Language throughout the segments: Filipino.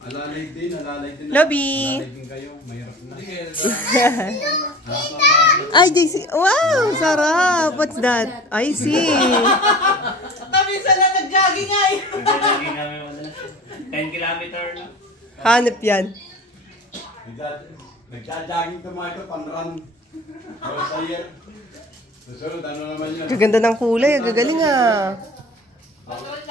Alalay din. Lobby! Alalay din kayo. Mahirap na. Ay, JC. Wow! Sarap! What's that? I see. Minsan na nag-jogging ay. Nag-jogging kami madalas. 10 kilometer na. Hanip yan. Nagja-jogging ka mga ito. Panran. Sa year. Susunod, ano naman yun? Gaganda ng kulay. Gagaling ah.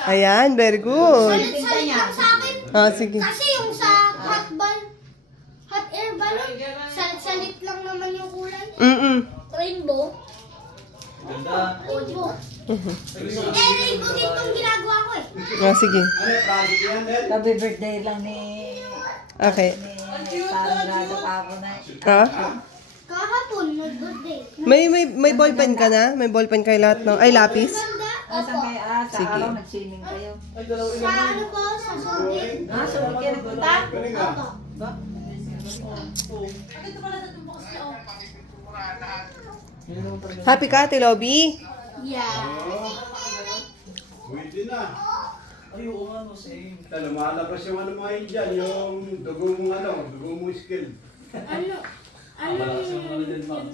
Ayan, very good. Salit lang sa akin. Ah, sige. Kasi yung sa hot air balloon, salit lang naman yung kulay. Rainbow. Ganda. Rainbow. Rainbow din itong ginagawa ko eh. Ah, sige. Ano yung project yan, Del? Happy birthday lang ni... Okay. Parang nagkakapo na. Ah? Kahapon, nag-birthday. May ballpen ka na? May ballpen kayo lahat ng... Ay, lapis? Saan kayo? Sa Sige. araw nag-swimming kayo. Sa ano po, sa Soviet. So hindi kayo nagpunta? Galing ah. Happy ka, Ate Lobby? Yeah. Pwede na. Ay, oo nga, no, same. Lumalabas yung ano mga Indian, yung dugo mong skill. Ano Malakas yung mga din, ma'am.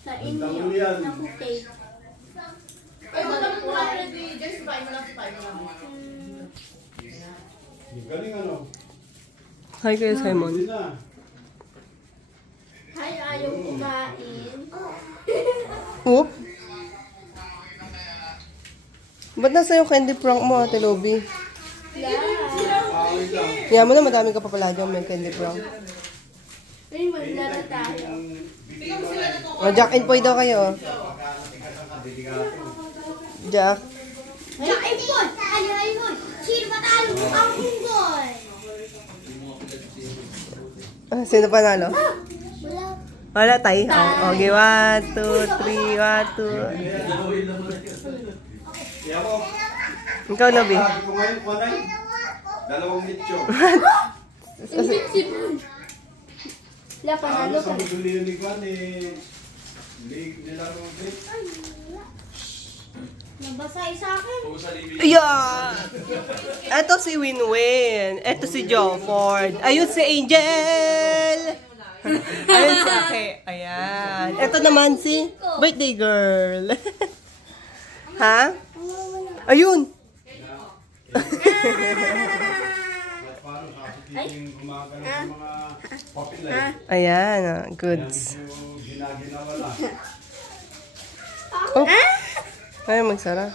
sa India, India, yan. na cake. Ay, wala mo nga ready. Just buy mo lang. Galing ano. Hi, Kuya Simon. Pwede na. Hay, ayaw kumain. Oop. Ba't nasa yung candy prank mo, Ate Lobby? Awit lang. Kaya mo na, madami ka pa pala dyan, may candy prank. Ay, maglaro tayo. O, Jack and Poy daw kayo. Jack. Jack and Poy! Ay, Poy! Sino ba tayo? Ang Poy! Ah, sino panalo? Wala. Wala, tay. Oh, okay, 1, 2, 3, 1, 2. Kaya ko. Ikaw, Lobby. Sabi ko ngayon, Panay. 2 mityo. Invincible. Wala, panalo Sa ka. maguli ni Juan eh. League nila Robert. Nabasay sa akin. Yeah! Ito si Winwin. Ito si Jofford. Ayun si Angel! Ayun si Ate. Ayan. Ito naman si birthday girl. Ha? Ayun! Paano kasi yung gumagano sa mga papilay. Ayan, goods. Yung ginaginawa lang. Oh. Ay, magsara.